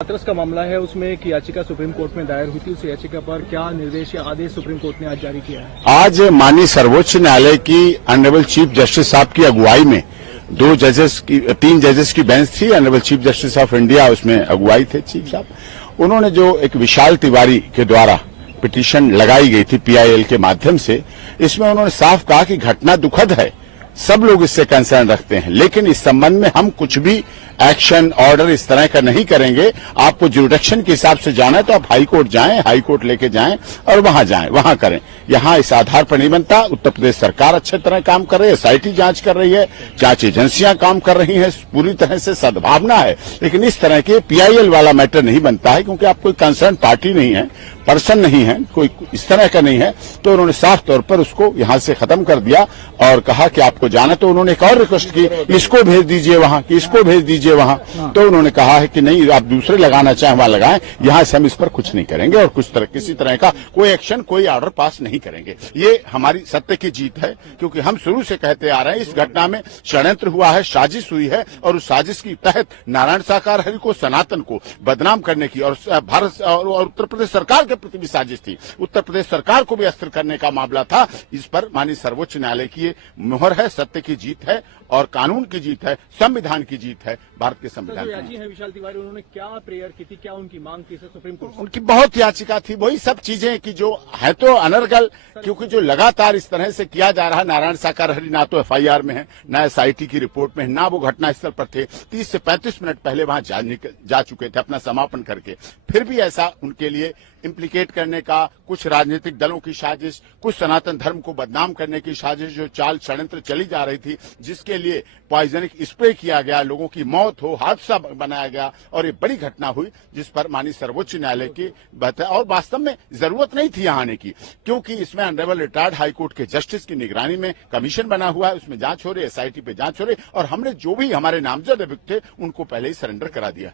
हाथरस का मामला है, उसमें एक याचिका सुप्रीम कोर्ट में दायर हुई थी। उस याचिका पर क्या निर्देश या आदेश सुप्रीम कोर्ट ने आज जारी किया है? आज माननीय सर्वोच्च न्यायालय की ऑनरेबल चीफ जस्टिस साहब की अगुवाई में तीन जजेस की बेंच थी। Honourable chief justice of India उसमें अगुवाई थे चीफ साहब। उन्होंने जो एक विशाल तिवारी के द्वारा पिटीशन लगाई गई थी पीआईएल के माध्यम से, इसमें उन्होंने साफ कहा कि घटना दुखद है, सब लोग इससे कंसर्न रखते हैं, लेकिन इस संबंध में हम कुछ भी एक्शन ऑर्डर इस तरह का नहीं करेंगे। आपको जुरिडिक्शन के हिसाब से जाना है तो आप हाई कोर्ट जाएं, हाई कोर्ट लेके जाएं और वहां जाएं, वहां करें। यहां इस आधार पर नहीं बनता। उत्तर प्रदेश सरकार अच्छे तरह काम कर रही है, एसआईटी जांच कर रही है, जांच एजेंसियां काम कर रही हैं, पूरी तरह से सद्भावना है, लेकिन इस तरह के पीआईएल वाला मैटर नहीं बनता है, क्योंकि आप कोई कंसर्न पार्टी नहीं है, पर्सन नहीं है, कोई इस तरह का नहीं है। तो उन्होंने साफ तौर पर उसको यहां से खत्म कर दिया और कहा कि आपको जाना। तो उन्होंने एक और रिक्वेस्ट की, इसको भेज दीजिए वहां, कि इसको भेज दीजिए वहां। तो उन्होंने कहा है कि नहीं, आप दूसरे लगाना चाहें वहां लगाएं, यहां से हम इस पर कुछ नहीं करेंगे और किसी तरह का कोई एक्शन, कोई ऑर्डर पास नहीं करेंगे। ये हमारी सत्य की जीत है, क्योंकि हम शुरू से कहते आ रहे हैं इस घटना में षड्यंत्र हुआ है, साजिश हुई है, और उस साजिश के तहत नारायण साकार हरि को, सनातन को बदनाम करने की और भारत और उत्तर प्रदेश सरकार के प्रति भी साजिश थी। उत्तर प्रदेश सरकार को भी अस्थिर करने का मामला था। इस पर माननीय सर्वोच्च न्यायालय की ये मुहर है, सत्य की जीत है और कानून की जीत है, संविधान की जीत है, भारत के संविधान की। है विशाल तिवारी, उन्होंने क्या प्रेयर की थी, क्या उनकी मांग थी सुप्रीम कोर्ट? उनकी बहुत याचिका थी, वही सब चीजें कि जो है तो अनर्गल, क्योंकि जो लगातार इस तरह से किया जा रहा है। नारायण साकार हरि ना तो एफआईआर में है, ना एसआईटी की रिपोर्ट में है, ना वो घटनास्थल पर थे। 30 से 35 मिनट पहले वहां जा चुके थे अपना समापन करके, फिर भी ऐसा उनके लिए इम्प्लीकेट करने का, कुछ राजनीतिक दलों की साजिश, कुछ सनातन धर्म को बदनाम करने की साजिश, जो चाल षड्यंत्र चली जा रही थी, जिसके लिए पॉइजनिक स्प्रे किया गया, लोगों की मौत हो, हादसा बनाया गया और ये बड़ी घटना हुई, जिस पर माननीय सर्वोच्च न्यायालय की बात है। और वास्तव में जरूरत नहीं थी यहाँ आने की, क्योंकि इसमें ऑनरेबल रिटायर्ड हाईकोर्ट के जस्टिस की निगरानी में कमीशन बना हुआ है, उसमें जांच हो रही है, एसआईटी पे जांच हो रही है, और हमने जो भी हमारे नामजद अभियुक्त थे उनको पहले ही सरेंडर करा दिया।